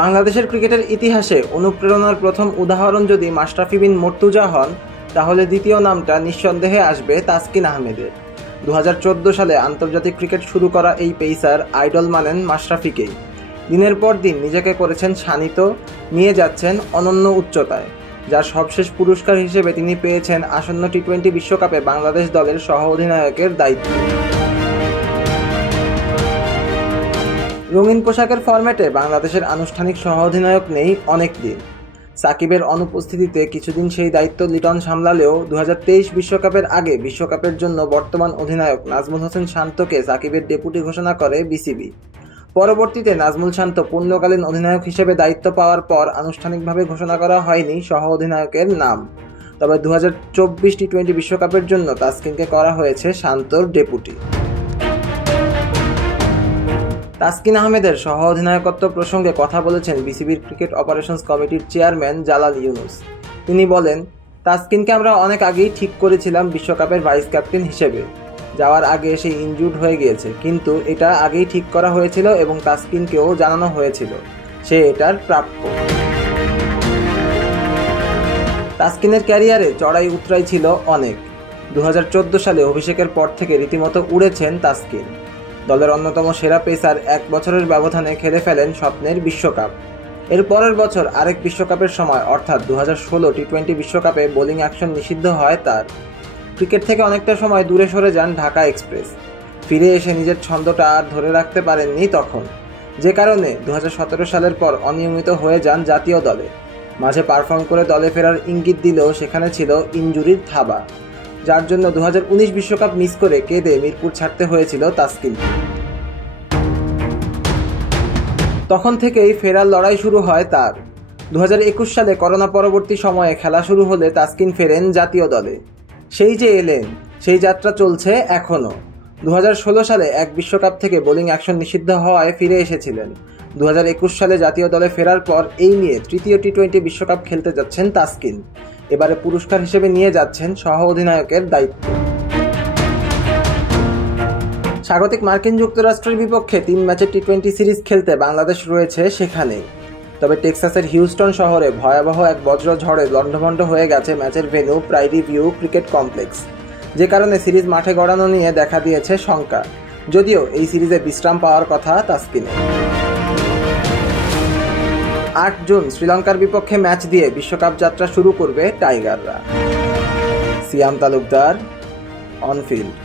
বাংলাদেশের ক্রিকেটের ইতিহাসে অনুপ্রেরণার প্রথম উদাহরণ যদি মাশরাফি বিন মর্তুজা হন, তাহলে দ্বিতীয় নামটা নিঃসন্দেহে আসবে তাসকিন আহমেদের। 2014 সালে আন্তর্জাতিক ক্রিকেট শুরু করা এই পেসার আইডল মানেন মাশরাফিকেই। দিনের পর দিন নিজেকে করেছেন শানিত, নিয়ে যাচ্ছেন অনন্য উচ্চতায়, যার সবশেষ পুরস্কার হিসেবে তিনি পেয়েছেন আসন্ন টি-20 বিশ্বকাপে বাংলাদেশ দলের সহ অধিনায়কের দায়িত্ব। রঙিন পোশাকের ফরম্যাটে বাংলাদেশের আনুষ্ঠানিক সহ অধিনায়ক নেই অনেক দিন। সাকিবের অনুপস্থিতিতে কিছুদিন সেই দায়িত্ব লিটন সামলালেও 2023 বিশ্বকাপের আগে বিশ্বকাপের জন্য বর্তমান অধিনায়ক নাজমুল হোসেন শান্তকে সাকিবের ডেপুটি ঘোষণা করে বিসিবি। পরবর্তীতে নাজমুল শান্ত পূর্ণকালীন অধিনায়ক হিসেবে দায়িত্ব পাওয়ার পর আনুষ্ঠানিকভাবে ঘোষণা করা হয়নি সহ অধিনায়কের নাম। তবে 2024 টি-20 বিশ্বকাপের জন্য তাসকিনকে করা হয়েছে শান্তর ডেপুটি। তাসকিন আহমেদের সহ অধিনায়কত্ব প্রসঙ্গে কথা বলেছেন বিসিবির ক্রিকেট অপারেশনস কমিটির চেয়ারম্যান জালাল ইউনুস। তিনি বলেন, তাসকিনকে আমরা অনেক আগেই ঠিক করেছিলাম বিশ্বকাপের ভাইস ক্যাপ্টেন হিসেবে। যাওয়ার আগে সে ইনজুর্ড হয়ে গিয়েছে, কিন্তু এটা আগেই ঠিক করা হয়েছিল এবং তাসকিনকেও জানানো হয়েছিল সে এটার প্রাপ্য। তাসকিনের ক্যারিয়ারে চড়াই উতরাই ছিল অনেক। 2014 সালে অভিষেকের পর থেকে রীতিমতো উড়েছেন তাসকিন। দলের অন্যতম সেরা পেসার 1 বছরের ব্যবধানে খেলে ফেলেন স্বপ্নের বিশ্বকাপ। এর পরের বছর আরেক বিশ্বকাপের সময় অর্থাৎ 2016 টি-20 বিশ্বকাপে বোলিং অ্যাকশন নিষিদ্ধ হয় তার। ক্রিকেট থেকে অনেকটা সময় দূরে সরে যান ঢাকা এক্সপ্রেস। ফিরে এসে নিজের ছন্দটা আর ধরে রাখতে পারেননি তখন, যে কারণে 2017 সালের পর অনিয়মিত হয়ে যান জাতীয় দলে। মাঝে পারফর্ম করে দলে ফেরার ইঙ্গিত দিলেও সেখানে ছিল ইনজুরির থাবা, যার জন্য 2019 বিশ্বকাপ মিস করে কেঁদে মিরপুর ছাড়তে হয়েছিল তাসকিনকে। তখন থেকেই ফেরার লড়াই শুরু হয় তার। 2021 সালে করোনা পরবর্তী সময়ে খেলা শুরু হলে তাসকিন ফেরেন জাতীয় দলে। সেই যে এলেন, সেই যাত্রা চলছে এখনও। 2016 সালে এক বিশ্বকাপ থেকে বোলিং অ্যাকশন নিষিদ্ধ হওয়ায় ফিরে এসেছিলেন। 2021 সালে জাতীয় দলে ফেরার পর এই নিয়ে তৃতীয় টি-20 বিশ্বকাপ খেলতে যাচ্ছেন তাসকিন। এবারে পুরস্কার হিসেবে নিয়ে যাচ্ছেন সহ অধিনায়কের দায়িত্ব। স্বাগতিক মার্কিন যুক্তরাষ্ট্রের বিপক্ষে 3 ম্যাচের টি-20 সিরিজ খেলতে বাংলাদেশ রয়েছে সেখানেই। তবে টেক্সাসের হিউস্টন শহরে ভয়াবহ এক বজ্রঝড়ে লণ্ডভণ্ড হয়ে গেছে ম্যাচের ভেন্যু প্রাইরি ভিউ ক্রিকেট কমপ্লেক্স, যে কারণে সিরিজ মাঠে গড়ানো নিয়ে দেখা দিয়েছে শঙ্কা। যদিও এই সিরিজে বিশ্রাম পাওয়ার কথা তাসকিনের। 8 জুন শ্রীলঙ্কার বিপক্ষে ম্যাচ দিয়ে বিশ্বকাপ যাত্রা শুরু করবে টাইগাররা। সিয়াম তালুকদার, অন ফিল্ড।